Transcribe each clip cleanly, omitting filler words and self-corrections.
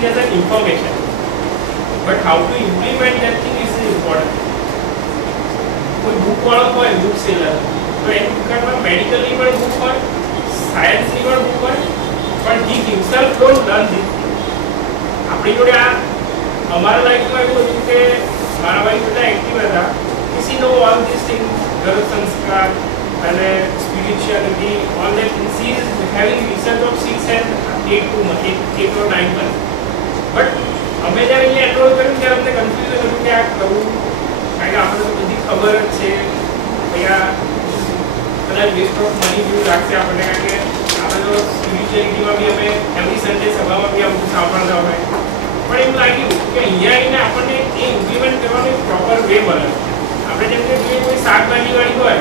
thing as an information, but how to implement that thing is important. કોઈ book વાળો હોય book seller તો એની દુકાનમાં મેડિકલની પણ બુક હોય, સાયન્સની પણ બુક હોય, પણ he himself don't learn this. આપણી જોડે આ અમારા લાઈફમાં એવું હતું કે મારા ભાઈ બધા એક્ટિવ હતા, he know all these things, ગર્ભ સંસ્કાર અને spirituality, all that things. He is having research of 6 and 8 or 9 months. But અમે જ્યારે અહીંયા એનરોલ કર્યું ત્યારે અમને કન્ફ્યુઝન હતું કે આ કરવું, કારણ કે આપણે તો બધી ખબર જ છે અહીંયા કદાચ વેસ્ટ ઓફ મની જેવું લાગશે આપણને, કારણ કે આપણે તો સ્પિરિચ્યુઅલિટીમાં બી અમે એવરી સન્ડે સભામાં બી અમુક સાંભળતા હોય, પણ એમ લાગ્યું કે અહીંયા આવીને આપણને એ ઇમ્પ્લિમેન્ટ કરવાનો એક પ્રોપર વે મળે. આપણે જેમ કે જોઈએ કોઈ શાકભાજીવાળી હોય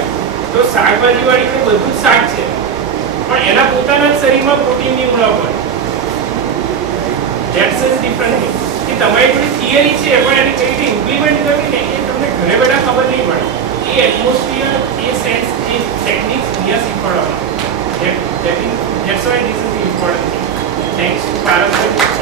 તો શાકભાજીવાળી બધું જ શાક છે, પણ એના પોતાના જ શરીરમાં પ્રોટીનની ઉણપ હોય. ધેટ્સ ઇઝ ડિફરન્ટ થિંગ કે તમારી થોડી થિયરી છે પણ એની કઈ રીતે ઇમ્પ્લિમેન્ટ કરવી ને એ તમને ઘરે બેઠા ખબર નહીં પડે. એ એટમોસ્ફિયર, એ સેન્સ, એ ટેકનિક્સ અહીંયા શીખવાડવાનું. That's why this is the important thing. Thanks to Paras.